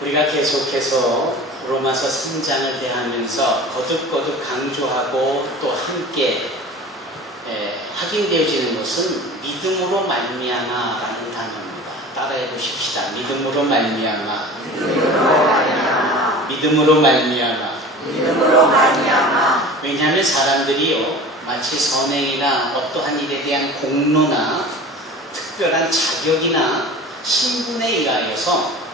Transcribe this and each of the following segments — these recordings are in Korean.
우리가 계속해서 로마서 3장을 대하면서 거듭거듭 강조하고 또 함께 확인되어지는 것은 믿음으로 말미암아라는 단어입니다. 따라해 보십시다. 믿음으로 말미암아. 믿음으로 말미암아. 믿음으로 말미암아. 왜냐하면 사람들이요, 마치 선행이나 어떠한 일에 대한 공로나 특별한 자격이나 신분에 의하여서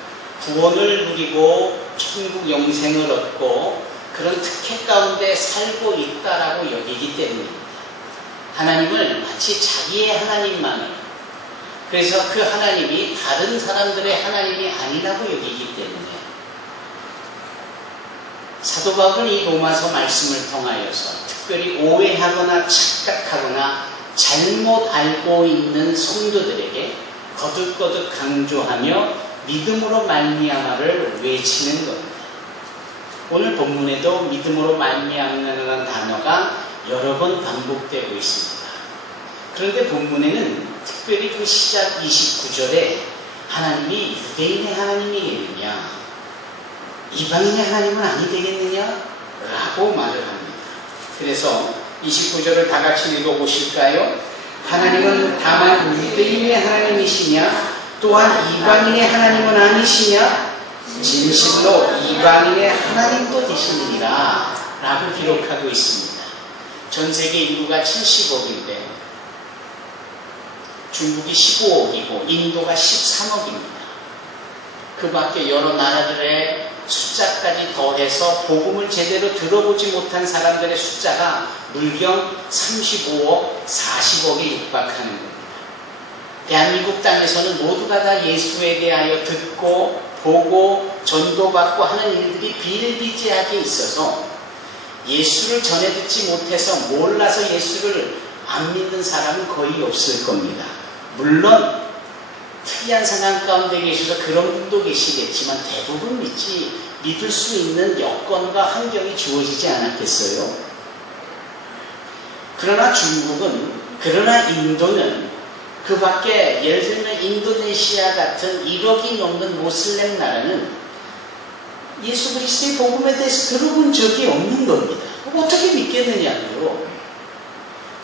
구원을 누리고 천국 영생을 얻고 그런 특혜 가운데 살고 있다라고 여기기 때문입니다. 하나님을 마치 자기의 하나님만을, 그래서 그 하나님이 다른 사람들의 하나님이 아니라고 여기기 때문에 사도 바울은 이 로마서 말씀을 통하여서 특별히 오해하거나 착각하거나 잘못 알고 있는 성도들에게 거듭거듭 강조하며 믿음으로 말미암아를 외치는 겁니다. 오늘 본문에도 믿음으로 말미암는 단어가 여러 번 반복되고 있습니다. 그런데 본문에는 특별히 그 시작 29절에 하나님이 유대인의 하나님이겠느냐, 이방인의 하나님은 아니 되겠느냐 라고 말을 합니다. 그래서 29절을 다 같이 읽어보실까요? 하나님은 다만 유대인의 하나님이시냐, 또한 이방인의 하나님은 아니시냐? 진실로 이방인의 하나님도 되시느니라 라고 기록하고 있습니다. 전 세계 인구가 70억인데 중국이 15억이고 인도가 13억입니다. 그 밖에 여러 나라들의 숫자까지 더해서 복음을 제대로 들어보지 못한 사람들의 숫자가 물경 35억, 40억에 육박하는 겁니다. 대한민국 땅에서는 모두가 다 예수에 대하여 듣고 보고 전도받고 하는 일들이 비일비재하게 있어서 예수를 전해 듣지 못해서 몰라서 예수를 안 믿는 사람은 거의 없을 겁니다. 물론 특이한 상황 가운데 계셔서 그런 분도 계시겠지만 대부분 믿을 수 있는 여건과 환경이 주어지지 않았겠어요. 그러나 중국은, 그러나 인도는, 그 밖에 예를 들면 인도네시아 같은 1억이 넘는 모슬렘 나라는 예수 그리스도의 복음에 대해서 들어본 적이 없는 겁니다. 어떻게 믿겠느냐고요.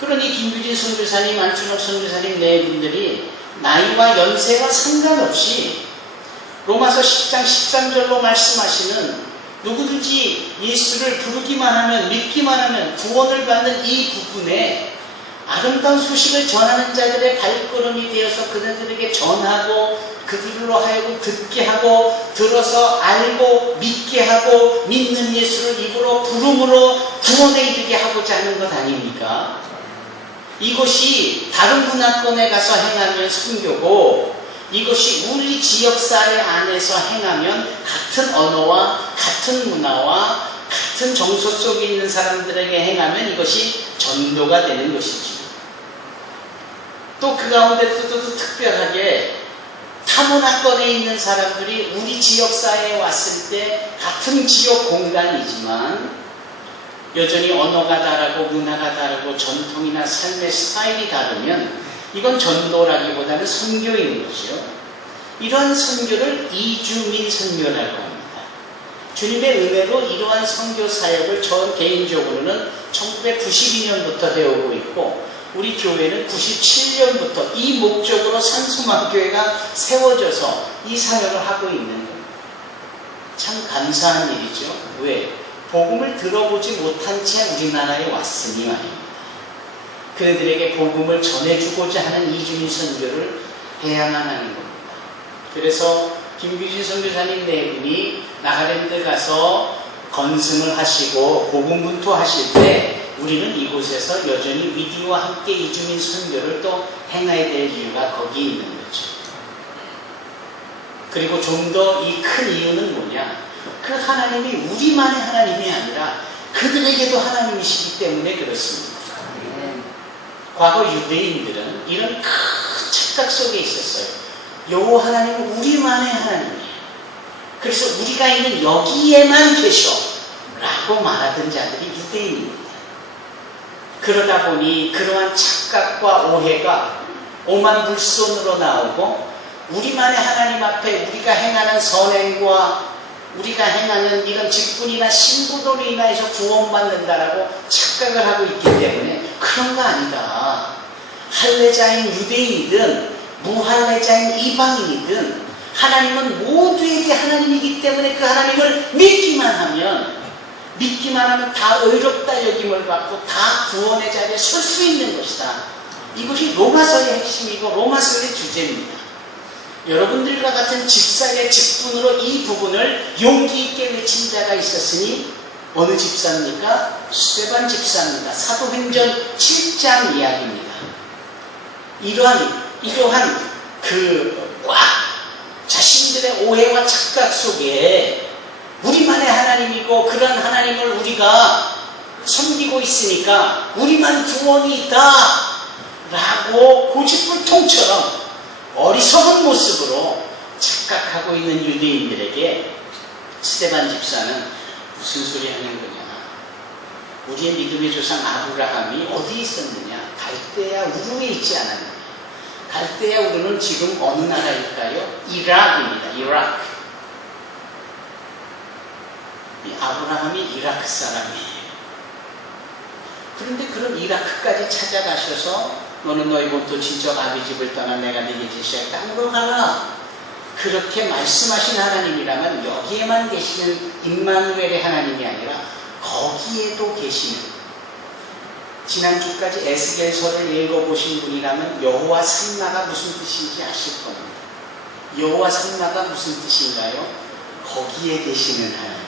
그러니 김규진 선교사님, 안춘옥 선교사님 네 분들이 나이와 연세와 상관없이 로마서 10장 13절로 말씀하시는 누구든지 예수를 부르기만 하면, 믿기만 하면 구원을 받는 이 부분에 아름다운 소식을 전하는 자들의 발걸음이 되어서 그들에게 전하고 그들로 하여금 듣게 하고 들어서 알고 믿게 하고 믿는 예수를 입으로 부름으로 구원에 이르게 하고자 하는 것 아닙니까? 이것이 다른 문화권에 가서 행하면 선교고, 이것이 우리 지역사회 안에서 행하면 같은 언어와 같은 문화와 같은 정서 속에 있는 사람들에게 행하면 이것이 전도가 되는 것이지. 또 그 가운데서도 특별하게 타문화권에 있는 사람들이 우리 지역사회에 왔을 때 같은 지역 공간이지만 여전히 언어가 다르고 문화가 다르고 전통이나 삶의 스타일이 다르면 이건 전도라기보다는 선교인 거죠. 이러한 선교를 이주민 선교라고 합니다. 주님의 은혜로 이러한 선교 사역을 저 개인적으로는 1992년부터 해오고 있고 우리 교회는 97년부터 이 목적으로 산수만교회가 세워져서 이 사역을 하고 있는 겁니다. 참 감사한 일이죠. 왜? 복음을 들어보지 못한 채 우리나라에 왔으니 말입니다. 그들에게 복음을 전해주고자 하는 이주민 선교를 해야만 하는 겁니다. 그래서 김규진 선교사님 네 분이 나가랜드 가서 건승을 하시고 복음 분투하실 때 우리는 이곳에서 여전히 위디와 함께 이주민 선교를 또 행해야 될 이유가 거기 있는 거죠. 그리고 좀 더 이 큰 이유는 뭐냐? 그 하나님이 우리만의 하나님이 아니라 그들에게도 하나님이시기 때문에 그렇습니다. 과거 유대인들은 이런 큰 착각 속에 있었어요. 여호와 하나님은 우리만의 하나님이에요. 그래서 우리가 있는 여기에만 계셔 라고 말하던 자들이 유대인입니다. 그러다 보니 그러한 착각과 오해가 오만 물손으로 나오고 우리만의 하나님 앞에 우리가 행하는 선행과 우리가 행하는 이런 직분이나 신부로 인하여서 구원받는다라고 착각을 하고 있기 때문에 그런 거 아니다. 할례자인 유대인이든 무할례자인 이방인이든 하나님은 모두에게 하나님이기 때문에 그 하나님을 믿기만 하면 다 의롭다 여김을 받고 다 구원의 자리에 설 수 있는 것이다. 이것이 로마서의 핵심이고 로마서의 주제입니다. 여러분들과 같은 집사의 직분으로 이 부분을 용기 있게 외친 자가 있었으니 어느 집사입니까? 스데반 집사입니다. 사도행전 7장 이야기입니다. 이러한 꽉 자신들의 오해와 착각 속에 우리만의 하나님이고 그런 하나님을 우리가 섬기고 있으니까 우리만 구원이 있다 라고 고집불통처럼 어리석은 모습으로 착각하고 있는 유대인들에게 스데반 집사는 무슨 소리 하는 거냐, 우리의 믿음의 조상 아브라함이 어디 있었느냐, 갈대아 우르에 있지 않았느냐. 갈대아 우르는 지금 어느 나라일까요? 이락입니다. 이락. 아브라함이 이라크 사람이에요. 그런데 그런 이라크까지 찾아가셔서 너는 너희 본토 친척 아비 집을 떠나 내가 네게 제시할 땅으로 가라. 그렇게 말씀하신 하나님이라면 여기에만 계시는 임마누엘의 하나님이 아니라 거기에도 계시는, 지난주까지 에스겔서를 읽어보신 분이라면 여호와 산마가 무슨 뜻인지 아실 겁니다. 여호와 산마가 무슨 뜻인가요? 거기에 계시는 하나님.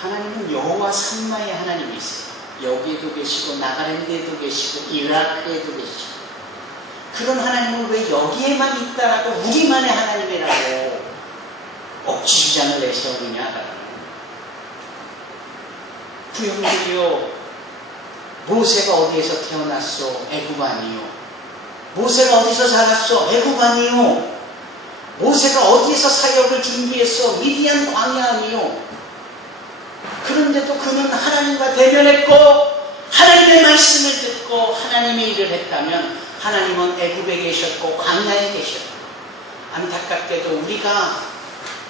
하나님은 여호와 산마의 하나님이세요. 여기에도 계시고 나가랜드에도 계시고 이라크에도 계시고, 그런 하나님은 왜 여기에만 있다라고 우리만의 하나님이라고 억지 주장을 내세우느냐라는. 부형들이요, 모세가 어디에서 태어났소? 애굽 아니요. 모세가 어디서 살았소? 애굽 아니요. 모세가 어디에서 사역을 준비했소? 미디안 광야 아니요. 그런데도 그는 하나님과 대면했고 하나님의 말씀을 듣고 하나님의 일을 했다면 하나님은 애굽에 계셨고 광야에 계셨고, 안타깝게도 우리가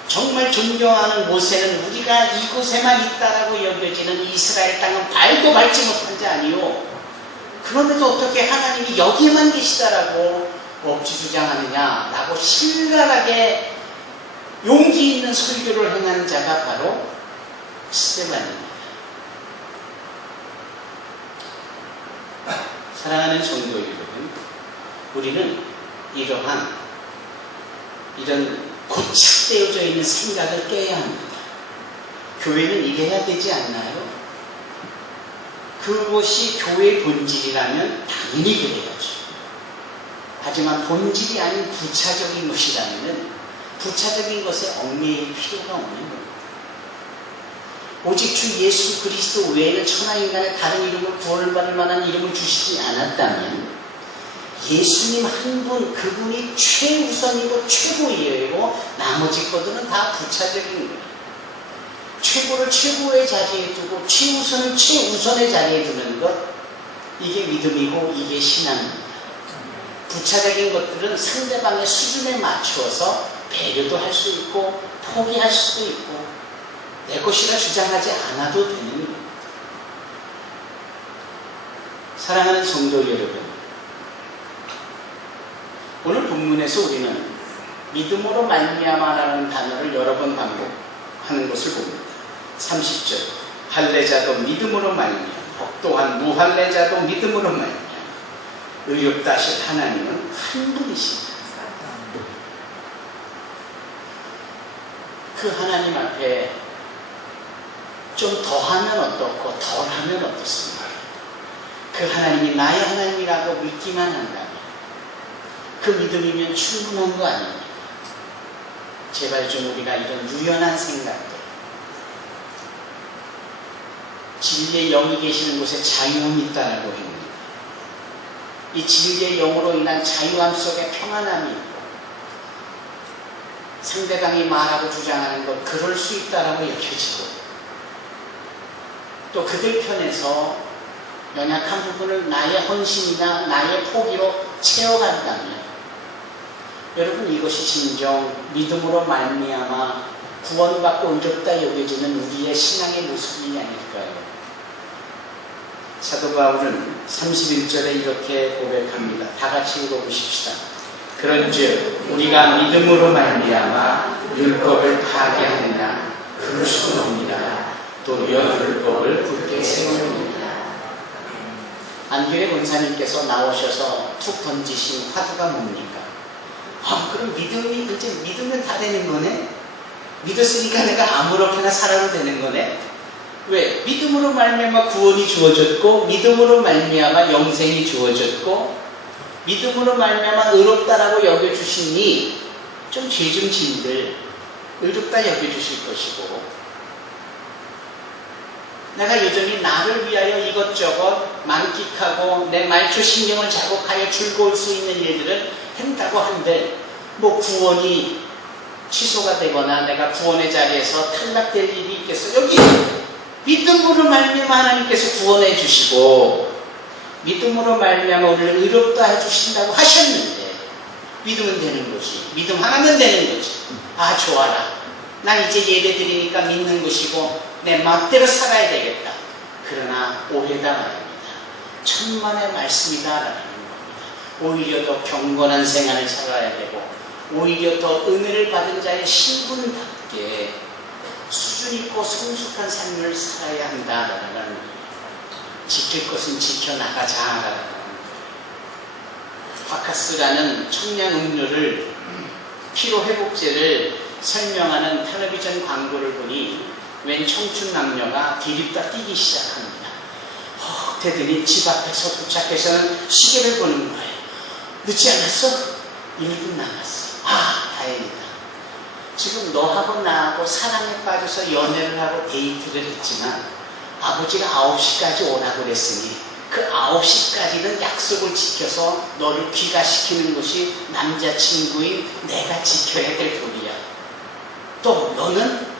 정말 존경하는 모세는 우리가 이곳에만 있다라고 여겨지는 이스라엘 땅은 발도 밟지 못한 자 아니요. 그런데도 어떻게 하나님이 여기에만 계시다라고 억지 주장하느냐라고 신랄하게 용기 있는 설교를 행한 자가 바로 스데반입니다. 사랑하는 성도 여러분, 우리는 이런 고착되어져 있는 생각을 깨야 합니다. 교회는 이래야 되지 않나요? 그것이 교회의 본질이라면 당연히 그래야죠. 하지만 본질이 아닌 부차적인 것이라면 부차적인 것에 얽매일 필요가 없는 겁니다. 오직 주 예수 그리스도 외에는 천하인간의 다른 이름을 구원을 받을 만한 이름을 주시지 않았다면 예수님 한 분, 그분이 최우선이고 최고이고 나머지 것들은 다 부차적인 거예요. 최고를 최고의 자리에 두고 최우선을 최우선의 자리에 두는 것, 이게 믿음이고 이게 신앙입니다. 부차적인 것들은 상대방의 수준에 맞추어서 배려도 할 수 있고 포기할 수도 있고 내 것이라 주장하지 않아도 되는 겁니다. 사랑하는 성도 여러분, 오늘 본문에서 우리는 믿음으로 말미암아라는 단어를 여러 번 반복하는 것을 봅니다. 30절, 할례자도 믿음으로 말미암아, 또한 무할례자도 믿음으로 말미암아, 의롭다 하실 하나님은 한 분이십니다. 그 하나님 앞에 좀 더하면 어떻고 덜하면 어떻습니까? 그 하나님이 나의 하나님이라고 믿기만 한다면 그 믿음이면 충분한 거 아닙니까? 제발 좀 우리가 이런 유연한 생각들, 진리의 영이 계시는 곳에 자유함이 있다라고 합니다. 이 진리의 영으로 인한 자유함 속에 평안함이 있고 상대방이 말하고 주장하는 것 그럴 수 있다라고 여겨지고, 또 그들 편에서 연약한 부분을 나의 헌신이나 나의 포기로 채워간다면 여러분 이것이 진정 믿음으로 말미암아 구원받고 의롭다 여겨지는 우리의 신앙의 모습이 아닐까요? 사도 바울은 31절에 이렇게 고백합니다. 다 같이 읽어보십시다. 그런즉 우리가 믿음으로 말미암아 율법을 파괴하느냐 그럴 수 없느니라. 도리어 율법을 굳게 세우느니라. 안교회 권사님께서 나오셔서 툭 던지신 화두가 뭡니까? 그럼 믿음이 이제 믿으면 다 되는 거네? 믿었으니까 내가 아무렇게나 살아도 되는 거네? 왜? 믿음으로 말미암아 구원이 주어졌고 믿음으로 말미암아 영생이 주어졌고 믿음으로 말미암아 의롭다라고 여겨주시니 좀 죄 좀 진들 의롭다 여겨주실 것이고 내가 여전히 나를 위하여 이것저것 만끽하고 내 말초 신경을 자극하여 즐거울 수 있는 일들을 한다고 한들 뭐 구원이 취소가 되거나 내가 구원의 자리에서 탈락될 일이 있겠어? 여기 믿음으로 말미암아 하나님께서 구원해 주시고 믿음으로 말미암아 우리를 의롭다 해주신다고 하셨는데 믿으면 되는 거지. 믿음 하나면 되는 거지. 아 좋아라. 난 이제 예배 드리니까 믿는 것이고 내 마음대로 살아야 되겠다. 그러나 오해가 말입니다. 천만의 말씀이다라는 겁니다. 오히려 더 경건한 생활을 살아야 되고 오히려 더 은혜를 받은 자의 신분답게 수준 있고 성숙한 삶을 살아야 한다라는 지킬 것은 지켜나가자라는 거예요. 바카스라는 청량 음료를 피로회복제를 설명하는 텔레비전 광고를 보니 웬 청춘 남녀가 디립다 뛰기 시작합니다. 대더니 집 앞에서 도착해서는 시계를 보는 거예요. 늦지 않았어? 1분 남았어. 다행이다. 지금 너하고 나하고 사랑에 빠져서 연애를 하고 데이트를 했지만 아버지가 9시까지 오라고 그랬으니 그 9시까지는 약속을 지켜서 너를 귀가시키는 것이 남자친구인 내가 지켜야 될 도리야. 또 너는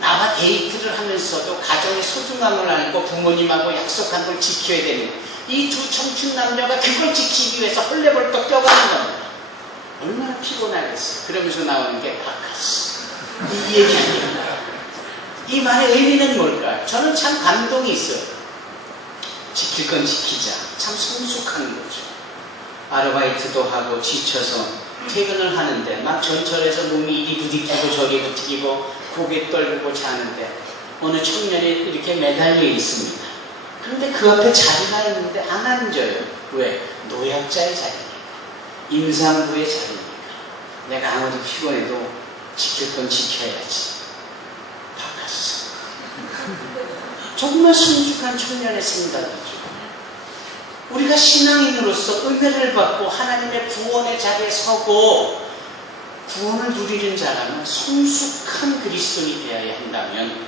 나와 데이트를 하면서도 가정의 소중함을 알고 부모님하고 약속한 걸 지켜야 되는 이 두 청춘 남녀가 그걸 지키기 위해서 헐레벌떡 뛰어가는 겁니다. 얼마나 피곤하겠어요. 그러면서 나오는 게 바카스. 이 얘기 아닙니다. 이 말의 의미는 뭘까요? 저는 참 감동이 있어요. 지킬 건 지키자. 참 성숙한 거죠. 아르바이트도 하고 지쳐서 퇴근을 하는데 막 전철에서 몸이 이리 부딪히고 저리 부딪히고 고개 떨고 자는데 어느 청년이 이렇게 매달려 있습니다. 그런데 그 앞에 자리가 있는데 안 앉아요. 왜? 노약자의 자리니까. 임산부의 자리니까. 내가 아무리 피곤해도 지킬 건 지켜야지. 바꿨어. 정말 성숙한 청년의 생각이죠. 우리가 신앙인으로서 은혜를 받고 하나님의 구원의 자리에 서고 구원을 누리는 자라면 성숙한 그리스도인이 되어야 한다면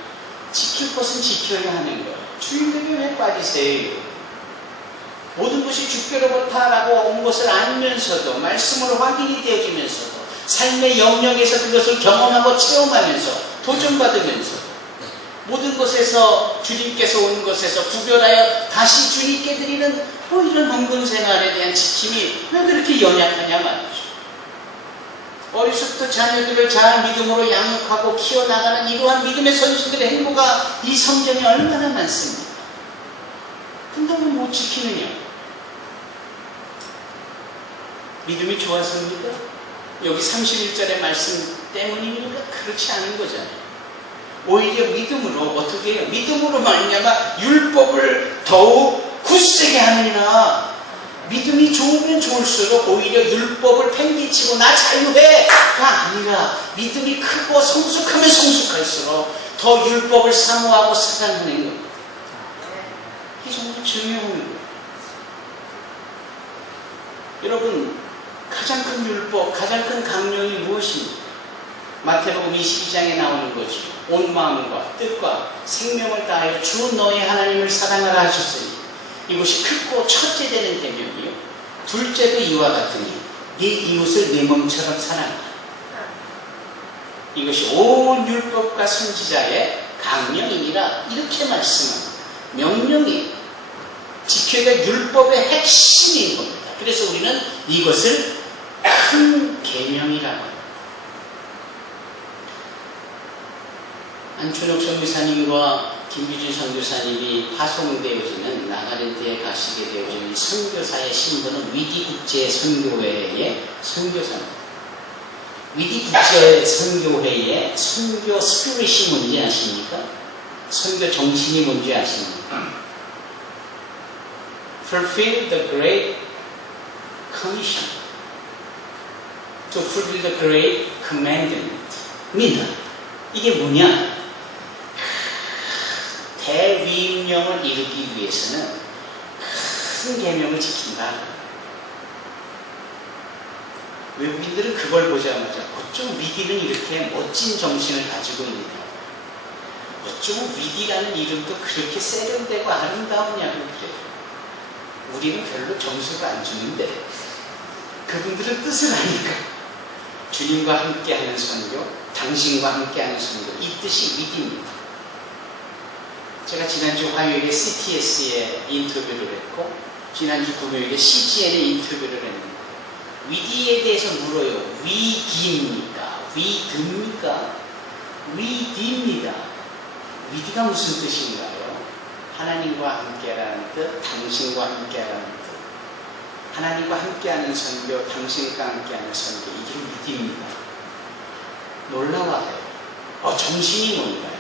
지킬 것은 지켜야 하는 거예요. 주인에게 왜 빠지세요? 모든 것이 주께로부터라고 온 것을 알면서도 말씀으로 확인이 되어지면서도 삶의 영역에서 그것을 경험하고 체험하면서 도전받으면서 모든 것에서 주님께서 온 것에서 구별하여 다시 주님께 드리는 이런 헌금 생활에 대한 지킴이 왜 그렇게 연약하냐 말이죠. 어리석부터 자녀들을 잘 믿음으로 양육하고 키워나가는 이러한 믿음의 선수들의 행보가 이 성경에 얼마나 많습니다. 근데 왜 못 지키느냐? 믿음이 좋아서입니까? 여기 31절의 말씀 때문입니까? 그렇지 않은 거잖아요. 오히려 믿음으로 어떻게 해요? 믿음으로 말미암아 율법을 더욱 굳세게 하느니라. 믿음이 좋으면 좋을수록 오히려 율법을 팽개치고 나 자유해가 아니라 믿음이 크고 성숙하면 성숙할수록 더 율법을 사모하고 사랑하는 겁니다. 이게 정말 중요한 거예요. 여러분, 가장 큰 율법, 가장 큰 강령이 무엇입니까? 마태복음 22장에 나오는 거죠. 온 마음과 뜻과 생명을 다하여 주 너의 하나님을 사랑하라 하셨으니 이것이 크고 첫째 되는 계명이요. 둘째도 이와 같으니 네 이웃을 네 몸처럼 사랑하라. 이것이 온 율법과 선지자의 강령이니라 이렇게 말씀합니다. 명령이 지켜야 율법의 핵심인 겁니다. 그래서 우리는 이것을 큰 계명이라고 해요. 안춘옥 선교사님과 김규진 선교사님이 파송되어지는 나가렌트에 가시게 되어지는 선교사의 신분은 위디국제 선교회의 선교사입니다. 위디국제 선교회의 선교 스피릿이 뭔지 아십니까? 선교 정신이 뭔지 아십니까? Fulfill the Great Commission. To fulfill the Great Commandment. 입니다. 이게 뭐냐? 대위임령을 이루기 위해서는 큰 계명을 지킨다. 외국인들은 그걸 보자마자 어쩜 위디는 이렇게 멋진 정신을 가지고 있느냐, 어쩜 위디라는 이름도 그렇게 세련되고 아름다우냐고 그래요. 우리는 별로 점수를 안 주는데 그분들은 뜻을 아니까 주님과 함께하는 선교, 당신과 함께하는 선교, 이 뜻이 위디입니다. 제가 지난주 화요일에 CTS에 인터뷰를 했고 지난주 금요일에 CGN에 인터뷰를 했는데 위디에 대해서 물어요. 위디입니까? 위드입니까? 위디입니다. 위디가 무슨 뜻인가요? 하나님과 함께라는 뜻, 당신과 함께라는 뜻. 하나님과 함께하는 선교, 당신과 함께하는 선교, 이게 위디입니다. 놀라워요. 정신이 뭔가요?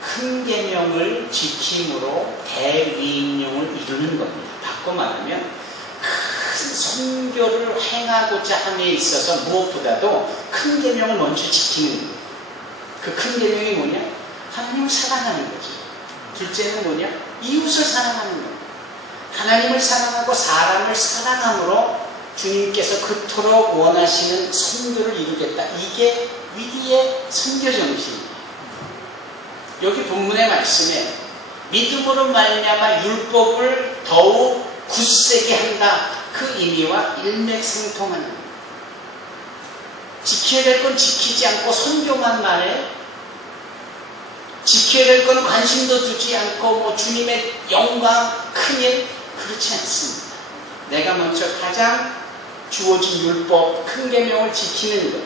큰 계명을 지킴으로 대위임령을 이루는 겁니다. 바꿔 말하면 큰 선교를 행하고자 함에 있어서 무엇보다도 큰 계명을 먼저 지키는 거예요. 그 큰 계명이 뭐냐? 하나님을 사랑하는 거죠. 둘째는 뭐냐? 이웃을 사랑하는 거예요. 하나님을 사랑하고 사람을 사랑함으로 주님께서 그토록 원하시는 선교를 이루겠다. 이게 위디의 선교 정신입니다. 여기 본문의 말씀에 믿음으로 말미암아 율법을 더욱 굳세게 한다. 그 의미와 일맥상통하는 거예요. 지켜야 될 건 지키지 않고 선교만 말해. 지켜야 될 건 관심도 두지 않고 주님의 영광, 큰일, 그렇지 않습니다. 내가 먼저 가장 주어진 율법, 큰 계명을 지키는 것,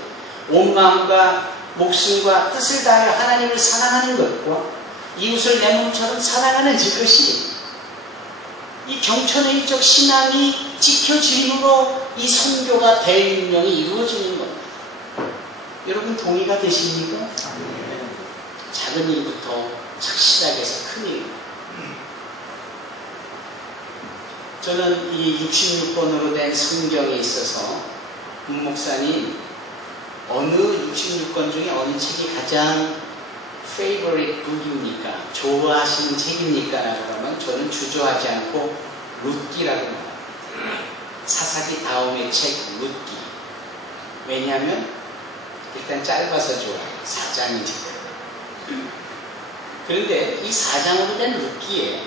온 마음과 목숨과 뜻을 다하여 하나님을 사랑하는 것과 이웃을 내 몸처럼 사랑하는 이것이 이 경천의적 신앙이 지켜짐으로 이 선교가 대위임령이 이루어지는 겁니다. 여러분 동의가 되십니까? 작은 일부터 착실하게 해서 큰 일. 저는 이 66권으로 된 성경에 있어서 목사님 어느 66권 중에 어느 책이 가장 favorite book입니까? 좋아하시는 책입니까? 라고 하면 저는 주저하지 않고 룻기라고 말합니다. 사사기 다음의 책 룻기. 왜냐하면 일단 짧아서 좋아요. 4장이니까. 그런데 이 4장으로 된 룻기에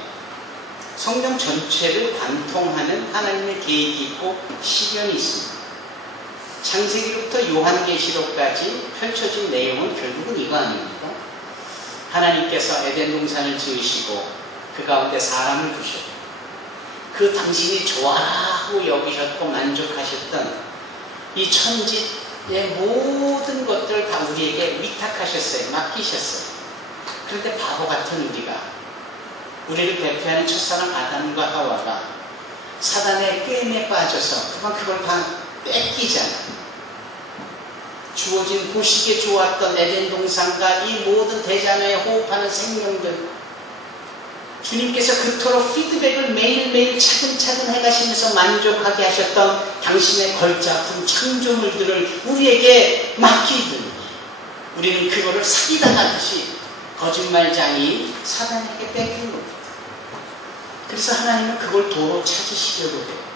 성경 전체를 관통하는 하나님의 계획이 있고 시련이 있습니다. 창세기부터 요한계시록까지 펼쳐진 내용은 결국은 이거 아닙니까? 하나님께서 에덴 동산을 지으시고 그 가운데 사람을 두셨고 그 당신이 좋아하고 여기셨고 만족하셨던 이 천지의 모든 것들을 다 우리에게 위탁하셨어요. 맡기셨어요. 그런데 바보 같은 우리를 대표하는 첫사람 아담과 하와가 사단의 꾀임에 빠져서 그걸 다 뺏기잖아. 주어진 보시기에 좋았던 에덴 동산과 이 모든 대자연에 호흡하는 생명들, 주님께서 그토록 피드백을 매일매일 차근차근 해가시면서 만족하게 하셨던 당신의 걸작품 창조물들을 우리에게 맡기더니 우리는 그거를 사기당하듯이 거짓말장이 사단에게 뺏긴 겁니다. 그래서 하나님은 그걸 도로 찾으시려고 해요.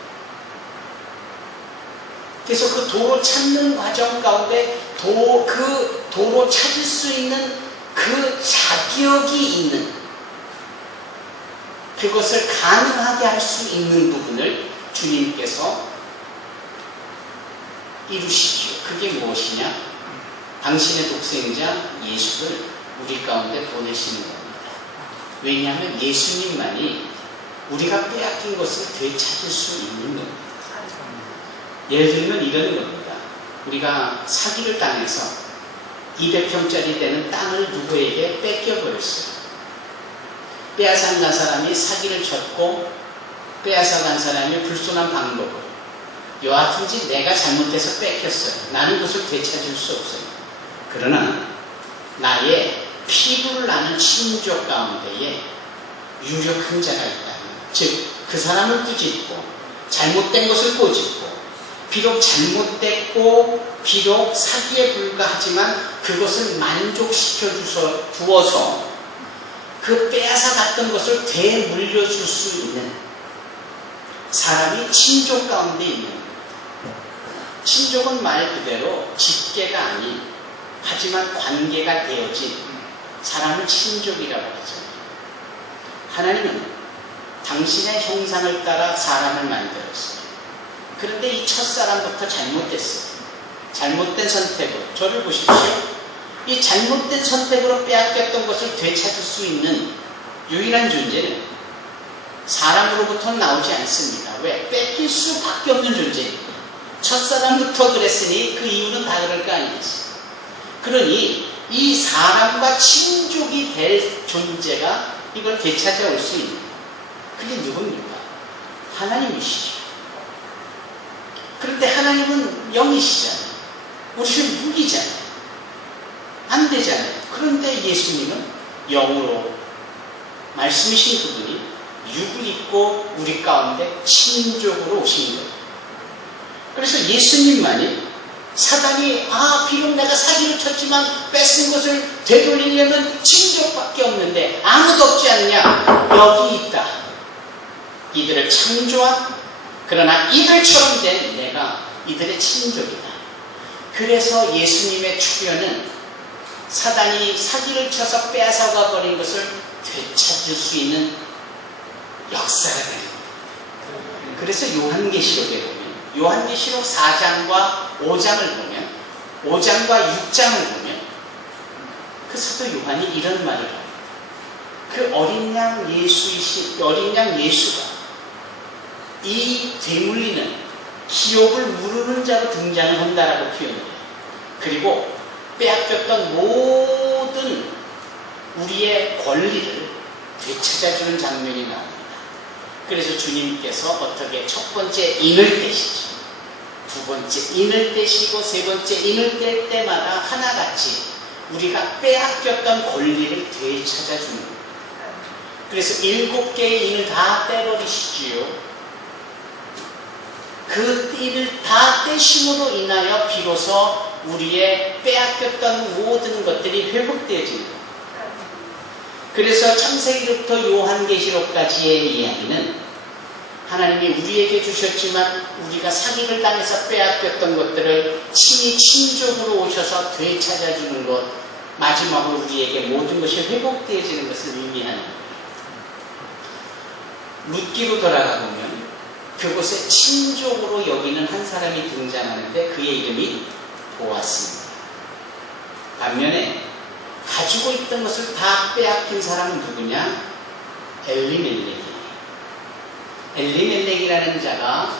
그래서 그 도로 찾는 과정 가운데 그 도로 찾을 수 있는 그 자격이 있는, 그것을 가능하게 할 수 있는 부분을 주님께서 이루시지요. 그게 무엇이냐? 당신의 독생자 예수를 우리 가운데 보내시는 겁니다. 왜냐하면 예수님만이 우리가 빼앗긴 것을 되찾을 수 있는 겁니다. 예를 들면 이런 겁니다. 우리가 사기를 당해서 200평짜리 되는 땅을 누구에게 뺏겨버렸어요. 빼앗아간 사람이 사기를 쳤고 빼앗아간 사람이 불순한 방법으로 여하튼지 내가 잘못해서 뺏겼어요. 나는 그것을 되찾을 수 없어요. 그러나 나의 피부를 나는 친족 가운데에 유력한 자가 있다면, 즉 그 사람을 꾸짖고 잘못된 것을 꼬집고 비록 잘못됐고 비록 사기에 불과하지만 그것을 만족시켜 주어서 그 빼앗아 갔던 것을 되물려줄 수 있는 사람이 친족 가운데 있는 겁니다. 친족은 말 그대로 직계가 아닌 하지만 관계가 되어진 사람을 친족이라고 하죠. 하나님은 당신의 형상을 따라 사람을 만들었어요. 그런데 이 첫사람부터 잘못됐어요. 잘못된 선택으로. 저를 보십시오. 이 잘못된 선택으로 빼앗겼던 것을 되찾을 수 있는 유일한 존재는 사람으로부터 나오지 않습니다. 왜? 뺏길 수밖에 없는 존재입니다. 첫사람부터 그랬으니 그 이유는 다 그럴 거 아니겠어요. 그러니 이 사람과 친족이 될 존재가 이걸 되찾아올 수 있는, 그게 누굽니까? 하나님이시죠. 그런데 하나님은 영이시잖아요. 우리는 무기잖아요. 안 되잖아요. 그런데 예수님은 영으로 말씀이신 그분이 육을 입고 우리 가운데 친족으로 오신 거예요. 그래서 예수님만이 사단이 비록 내가 사기를 쳤지만 뺏은 것을 되돌리려면 친족밖에 없는데 아무도 없지 않냐? 여기 있다. 이들을 창조한, 그러나 이들처럼 된 내가 이들의 친족이다. 그래서 예수님의 출현은 사단이 사기를 쳐서 빼앗아가 버린 것을 되찾을 수 있는 역사가 되는 겁니다. 그래서 요한계시록에 보면, 요한계시록 4장과 5장을 보면, 5장과 6장을 보면 그 사도 요한이 이런 말을 합니다. 그 어린 양 예수가 이 되물리는 기업을 무르는 자로 등장을 한다라고 표현해요. 그리고 빼앗겼던 모든 우리의 권리를 되찾아주는 장면이 나옵니다. 그래서 주님께서 어떻게 첫 번째 인을 떼시죠. 두 번째 인을 떼시고 세 번째 인을 뗄 때마다 하나같이 우리가 빼앗겼던 권리를 되찾아주는 겁니다. 그래서 7개의 인을 다 떼버리시지요. 그 인을 다 떼심으로 인하여 비로소 우리의 빼앗겼던 모든 것들이 회복되어집니다. 그래서 창세기부터 요한계시록까지의 이야기는 하나님이 우리에게 주셨지만 우리가 사기를 당해서 빼앗겼던 것들을 친히 친족으로 오셔서 되찾아주는 것, 마지막으로 우리에게 모든 것이 회복되어지는 것을 의미하는 거예요. 룻기로 돌아가 보면 그곳에 친족으로 여기는 한 사람이 등장하는데 그의 이름이 보았습니다. 반면에 가지고 있던 것을 다 빼앗긴 사람은 누구냐? 엘리멜렉이라는 자가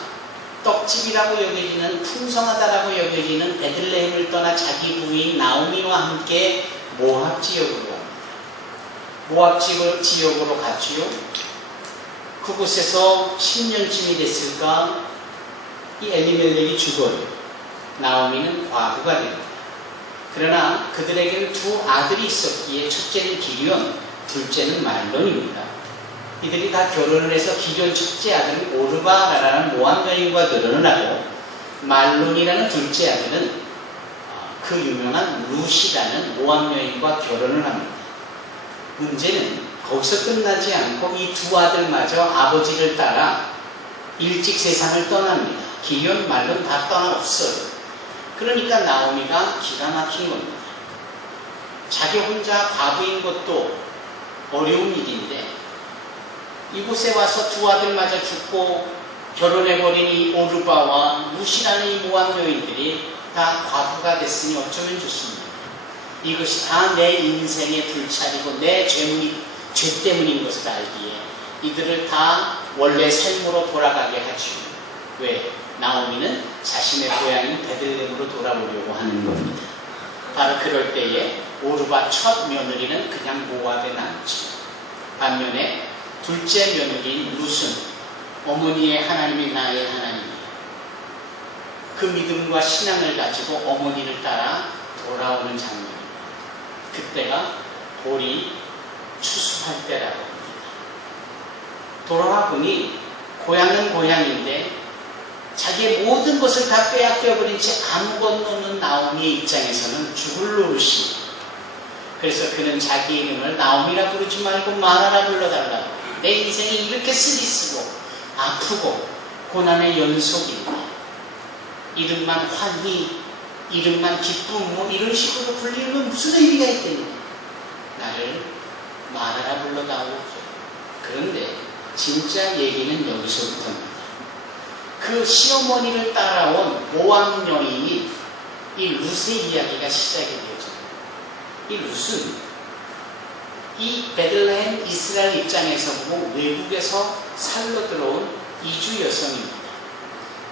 떡집이라고 여겨지는, 풍성하다라고 여겨지는 베들레헴을 떠나 자기 부인 나오미와 함께 모압 지역으로 갑니다. 모압 지역으로 갔지요. 그곳에서 10년쯤이 됐을까 이 엘리멜렉이 죽어요. 나오미는 과부가 됩니다. 그러나 그들에게는 두 아들이 있었기에 첫째는 기럠, 둘째는 말론입니다. 이들이 다 결혼을 해서 기럠 첫째 아들은 오르바라는 모압 여인과 결혼을 하고 말론이라는 둘째 아들은 그 유명한 룻이라는 모압 여인과 결혼을 합니다. 문제는 거기서 끝나지 않고 이 두 아들마저 아버지를 따라 일찍 세상을 떠납니다. 기럠, 말론 다 떠나없어요. 그러니까 나오미가 기가 막힌 겁니다. 자기 혼자 과부인 것도 어려운 일인데 이곳에 와서 두 아들마저 죽고 결혼해버린 이 오르바와 룻이라는 이 모압 여인들이 다 과부가 됐으니 어쩌면 좋습니까? 이것이 다 내 인생의 불찰이고 내 죄 때문인 것을 알기에 이들을 다 원래 삶으로 돌아가게 하죠. 왜? 나오미는 자신의 고향인 베들레헴으로 돌아오려고 하는 겁니다. 바로 그럴 때에 오르바 첫 며느리는 그냥 모압에 남죠. 반면에 둘째 며느리인 룻은 어머니의 하나님이 나의 하나님이에요. 그 믿음과 신앙을 가지고 어머니를 따라 돌아오는 장면입니다. 그때가 보리 추수할 때라고 합니다. 돌아와 보니 고향은 고향인데 자기의 모든 것을 다 빼앗겨버린 채 아무것도 없는 나오미의 입장에서는 죽을 노릇이. 그래서 그는 자기 이름을 나오미라 부르지 말고 마라라 불러달라고. 내 인생이 이렇게 쓰리쓰고 아프고 고난의 연속인데 이름만 환희, 이름만 기쁨, 뭐 이런 식으로 불리면 무슨 의미가 있겠냐. 나를 마라라 불러다오. 그런데 진짜 얘기는 여기서부터입니다. 그 시어머니를 따라온 모압 여인이 이 룻의 이야기가 시작이 되죠. 이 룻은 이 베들레헴 이스라엘 입장에서 보고 외국에서 살러 들어온 이주 여성입니다.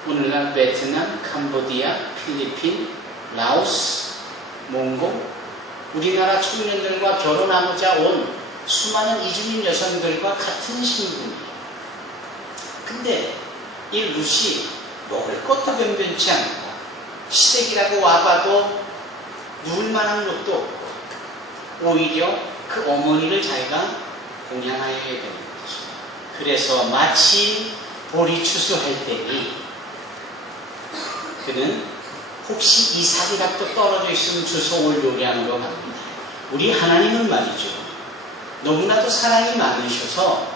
오늘날 베트남, 캄보디아, 필리핀, 라오스, 몽골, 우리나라 청년들과 결혼하고자 온 수많은 이주민 여성들과 같은 신분이에요. 근데 이 룻이 먹을 것도 변변치 않고 시댁이라고 와봐도 누울 만한 것도 없고 오히려 그 어머니를 자기가 공양하여야 되는 거죠. 그래서 마침 보리 추수할 때니 그는 혹시 이삭이라도 떨어져 있으면 주워올 요리하는 거 갑니다. 우리 하나님은 말이죠. 너무나도 사랑이 많으셔서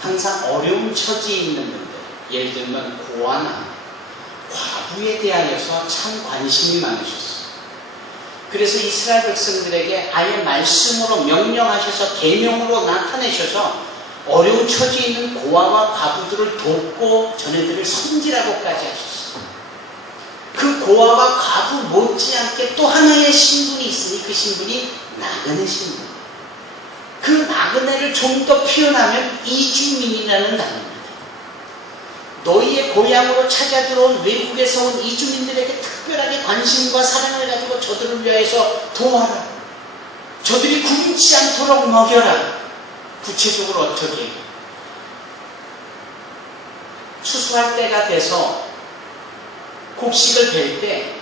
항상 어려운 처지에 있는 분들, 예를 들면 고아나 과부에 대하여서 참 관심이 많으셨어요. 그래서 이스라엘 백성들에게 아예 말씀으로 명령하셔서 계명으로 나타내셔서 어려운 처지에 있는 고아와 과부들을 돕고 전애들을 섬기라고까지 하셨어요. 그 고아와 과부 못지않게 또 하나의 신분이 있으니 그 신분이 나그네 신분. 그 나그네를 좀 더 표현하면 이주민이라는 단어입니다. 너희의 고향으로 찾아 들어온 외국에서 온 이주민들에게 특별하게 관심과 사랑을 가지고 저들을 위하여서 도와라. 저들이 굶지 않도록 먹여라. 구체적으로 어떻게? 추수할 때가 돼서 곡식을 벨 때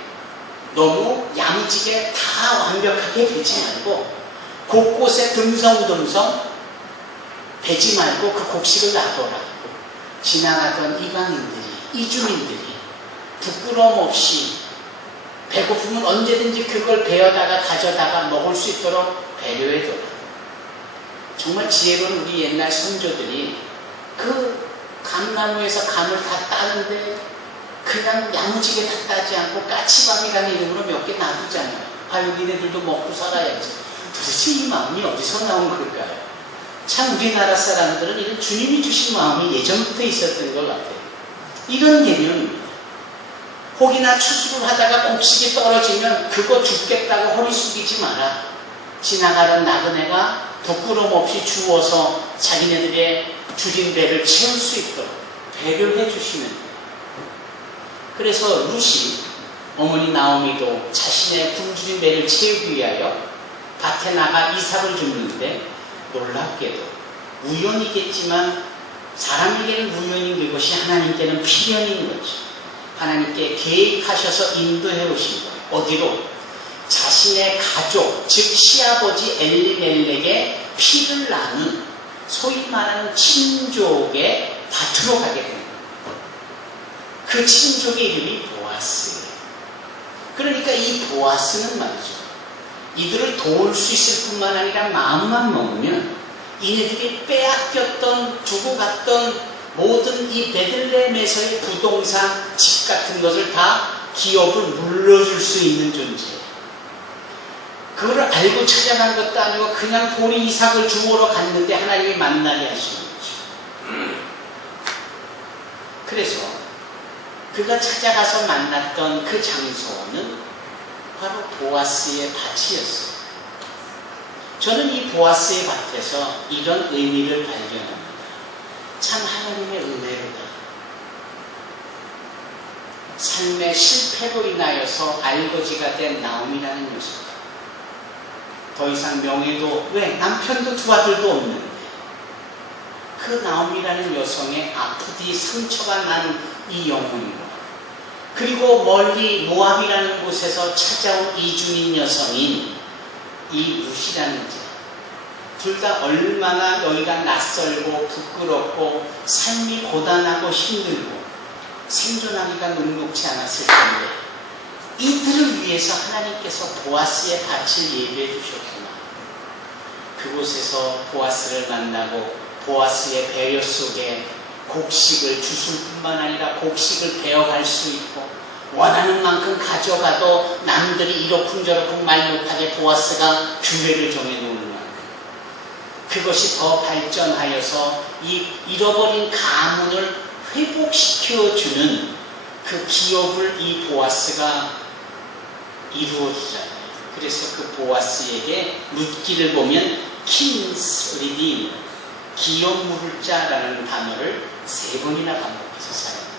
너무 야무지게 다 완벽하게 베지 말고 곳곳에 듬성듬성 베지 말고 그 곡식을 놔둬라. 지나가던 이방인들이, 이주민들이 부끄러움 없이 배고프면 언제든지 그걸 베어다가 가져다가 먹을 수 있도록 배려해둬라. 정말 지혜로운 우리 옛날 선조들이 그 감나무에서 감을 다 따는데 그냥 야무지게 다 따지 않고 까치밤이라는 이름으로 몇 개 놔두잖아요. 아유, 니네들도 먹고 살아야지. 도대체 이 마음이 어디서 나온 걸까요? 참 우리나라 사람들은 이런 주님이 주신 마음이 예전부터 있었던 것 같아요. 이런 개념입니다. 혹이나 추수를 하다가 곡식이 떨어지면 그거 죽겠다고 허리 숙이지 마라. 지나가던 나그네가 부끄럼 없이 주워서 자기네들의 줄인 배를 채울 수 있도록 배려해 주시면 돼요. 그래서 룻이 어머니 나오미도 자신의 굶주린 배를 채우기 위하여 밭에 나가 이삭을 줍는데 놀랍게도 우연이겠지만 사람에게는 우연인 그것이 하나님께는 필연인 거죠. 하나님께 계획하셔서 인도해 오신 거예요. 어디로? 자신의 가족, 즉 시아버지 엘리멜렉의 피를 나눈 소위 말하는 친족의 밭으로 가게 됩니다. 그 친족의 이름이 보아스예요. 그러니까 이 보아스는 말이죠. 이들을 도울 수 있을 뿐만 아니라 마음만 먹으면 이네들이 빼앗겼던 두고 갔던 모든 이 베들레헴에서의 부동산, 집 같은 것을 다 기업을 물려줄 수 있는 존재예요. 그걸 알고 찾아간 것도 아니고 그냥 보리 이삭을 주우러 갔는데 하나님이 만나게 하시는 거죠. 그래서 그가 찾아가서 만났던 그 장소는 바로 보아스의 밭이었어요. 저는 이 보아스의 밭에서 이런 의미를 발견합니다. 참 하나님의 은혜로다. 삶의 실패로 인하여서 알거지가 된 나옴이라는 여성. 더 이상 명예도, 왜? 남편도 두 아들도 없는데. 그 나옴이라는 여성의 아프디 상처가 난 이 영혼과, 그리고 멀리 모압이라는 곳에서 찾아온 이주민 여성인 이 룻이라는 자, 둘 다 얼마나 여기가 낯설고 부끄럽고 삶이 고단하고 힘들고 생존하기가 녹록지 않았을 텐데, 이들을 위해서 하나님께서 보아스의 밭을 예비해 주셨구나. 그곳에서 보아스를 만나고 보아스의 배려 속에 곡식을 주술 뿐만 아니라 곡식을 베어갈 수 있고, 원하는 만큼 가져가도 남들이 이러쿵저러쿵 말 못하게 보아스가 규례를 정해놓는 만큼, 그것이 더 발전하여서 이 잃어버린 가문을 회복시켜주는 그 기업을 이 보아스가 이루어주잖아요. 그래서 그 보아스에게 룻기를 보면 킹스 리딘, 기업 물을 자라는 단어를 3번이나 반복해서 사용합니다.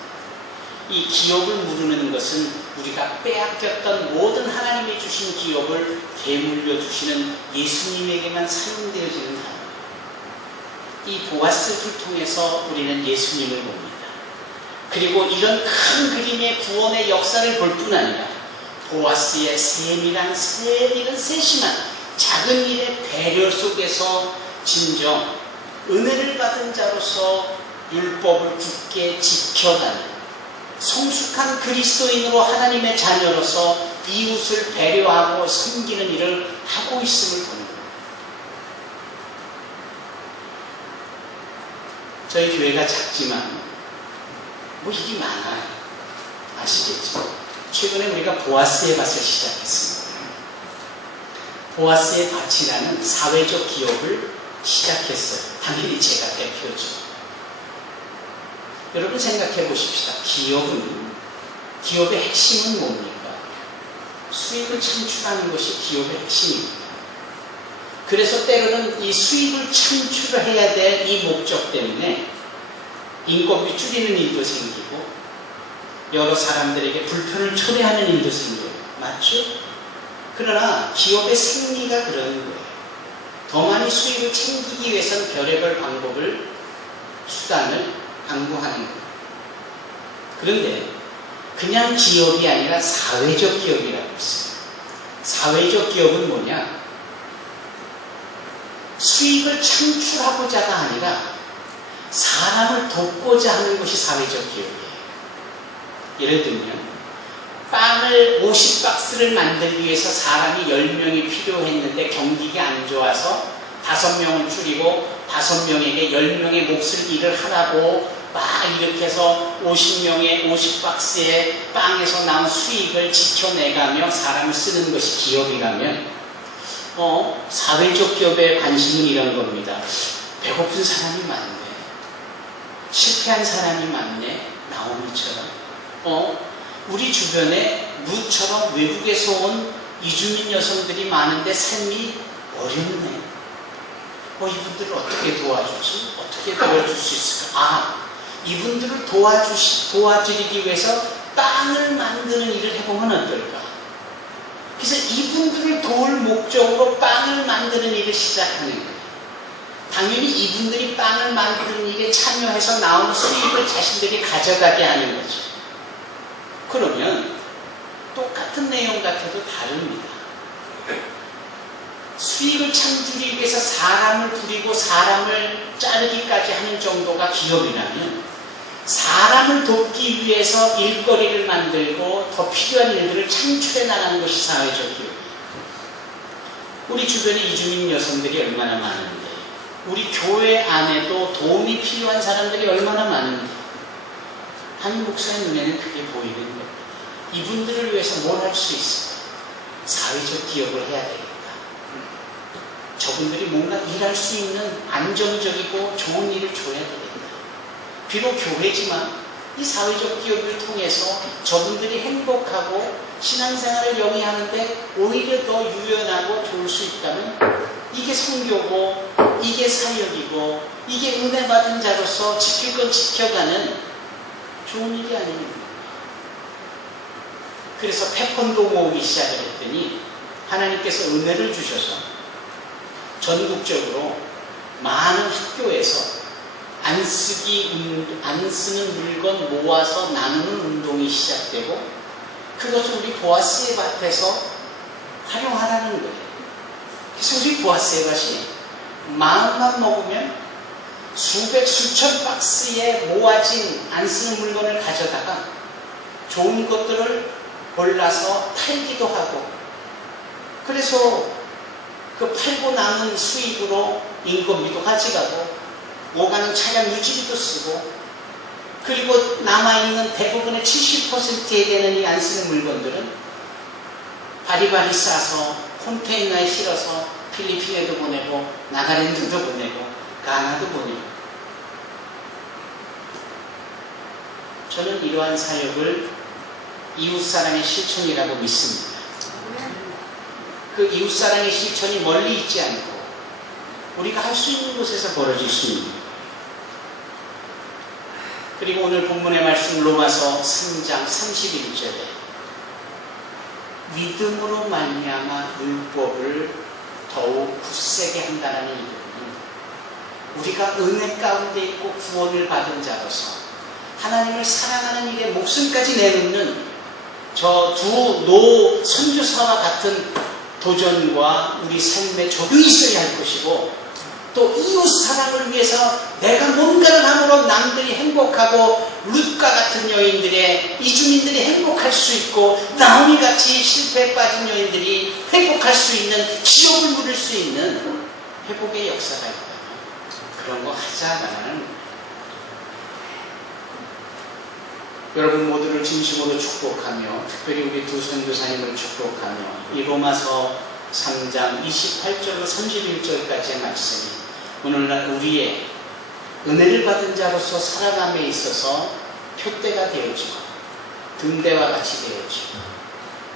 이 기업을 물으는 것은 우리가 빼앗겼던 모든 하나님이 주신 기업을 되물려 주시는 예수님에게만 사용되어지는 단어입니다. 이 보아스를 통해서 우리는 예수님을 봅니다. 그리고 이런 큰 그림의 구원의 역사를 볼 뿐 아니라 보아스의 세밀한 이런 세심한 작은 일의 배려 속에서 진정 은혜를 받은 자로서 율법을 굳게 지켜가는 성숙한 그리스도인으로 하나님의 자녀로서 이웃을 배려하고 섬기는 일을 하고 있음을 보는 거예요. 저희 교회가 작지만 뭐 일이 많아요. 아시겠죠? 최근에 우리가 보아스의 밭을 시작했습니다. 보아스의 밭이라는 사회적 기업을 시작했어요. 당연히 제가 대표죠. 여러분 생각해 보십시다. 기업의 핵심은 뭡니까? 수익을 창출하는 것이 기업의 핵심입니다. 그래서 때로는 이 수익을 창출해야 될 이 목적 때문에 인건비 줄이는 일도 생기고 여러 사람들에게 불편을 초래하는 일도 생겨요. 맞죠? 그러나 기업의 승리가 그러는 거예요. 더 많이 수익을 챙기기 위해서는 별의별 방법을, 수단을 강구하는 거예요. 그런데 그냥 기업이 아니라 사회적 기업이라고 있어요. 사회적 기업은 뭐냐? 수익을 창출하고자가 아니라 사람을 돕고자 하는 것이 사회적 기업이에요. 예를 들면 빵을 50박스를 만들기 위해서 사람이 10명이 필요했는데 경기가 안 좋아서 5명을 줄이고 5명에게 10명의 몫을 일을 하라고 막 이렇게 해서 50박스의 빵에서 나온 수익을 지켜내가며 사람을 쓰는 것이 기업이라면 사회적 기업의 관심은 이런 겁니다. 배고픈 사람이 많네. 실패한 사람이 많네. 나오미처럼. 우리 주변에 룻처럼 외국에서 온 이주민 여성들이 많은데 삶이 어렵네. 이분들을 어떻게 도와주지? 어떻게 도와줄 수 있을까? 이분들을 도와드리기 위해서 빵을 만드는 일을 해보면 어떨까? 그래서 이분들을 도울 목적으로 빵을 만드는 일을 시작하는 거예요. 당연히 이분들이 빵을 만드는 일에 참여해서 나오는 수익을 자신들이 가져가게 하는 거죠. 그러면 똑같은 내용 같아도 다릅니다. 수익을 창출하기 위해서 사람을 부리고 사람을 자르기까지 하는 정도가 기업이라면, 사람을 돕기 위해서 일거리를 만들고 더 필요한 일들을 창출해 나가는 것이 사회적 기업이에요. 우리 주변에 이주민 여성들이 얼마나 많은데, 우리 교회 안에도 도움이 필요한 사람들이 얼마나 많은데, 한 목사의 눈에는 그게 보이는 거예요. 이분들을 위해서 뭘 할 수 있을까? 사회적 기업을 해야 되겠다. 저분들이 뭔가 일할 수 있는 안정적이고 좋은 일을 줘야 되겠다. 비록 교회지만 이 사회적 기업을 통해서 저분들이 행복하고 신앙생활을 영위하는데 오히려 더 유연하고 좋을 수 있다면, 이게 선교고 이게 사역이고 이게 은혜 받은 자로서 지킬 건 지켜가는 좋은 일이 아닙니다. 그래서 페폰도 모으기 시작을 했더니 하나님께서 은혜를 주셔서 전국적으로 많은 학교에서 안 쓰는 물건 모아서 나누는 운동이 시작되고 그것을 우리 보아스의 밭에서 활용하라는 거예요. 그래서 우리 보아스의 밭이 마음만 먹으면 수천 박스에 모아진 안 쓰는 물건을 가져다가 좋은 것들을 골라서 팔기도 하고 그래서 그 팔고 남은 수입으로 인건비도 가져가고 오가는 차량 유지비도 쓰고 그리고 남아있는 대부분의 70%에 되는 이 안 쓰는 물건들은 바리바리 싸서 컨테이너에 실어서 필리핀에도 보내고 나가랜드도 보내고 가나도 보내고 저는 이러한 사역을 이웃사랑의 실천이라고 믿습니다. 그 이웃사랑의 실천이 멀리 있지 않고 우리가 할 수 있는 곳에서 벌어질 수 있는 그리고 오늘 본문의 말씀 로마서 3장 31절에 믿음으로 말미암아 율법을 더욱 굳세게 한다는 이유는 우리가 은혜 가운데 있고 구원을 받은 자로서 하나님을 사랑하는 일에 목숨까지 내놓는 저 두 선교사와 같은 도전과 우리 삶에 적용이 있어야 할 것이고 또 이웃 사랑을 위해서 내가 뭔가를 함으로 남들이 행복하고 룻과 같은 여인들의 이주민들이 행복할 수 있고 나오미 같이 실패에 빠진 여인들이 행복할 수 있는 지옥을 물을 수 있는 회복의 역사가 있다면 그런 거 하자라는 여러분 모두를 진심으로 축복하며 특별히 우리 두 선교사님을 축복하며 이 로마서 3장 28절로 31절까지의 말씀이 오늘날 우리의 은혜를 받은 자로서 살아감에 있어서 표대가 되어지고 등대와 같이 되어지고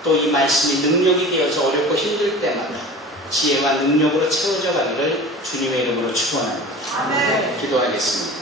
또 이 말씀이 능력이 되어서 어렵고 힘들 때마다 지혜와 능력으로 채워져 가기를 주님의 이름으로 축원합니다. 아멘. 기도하겠습니다.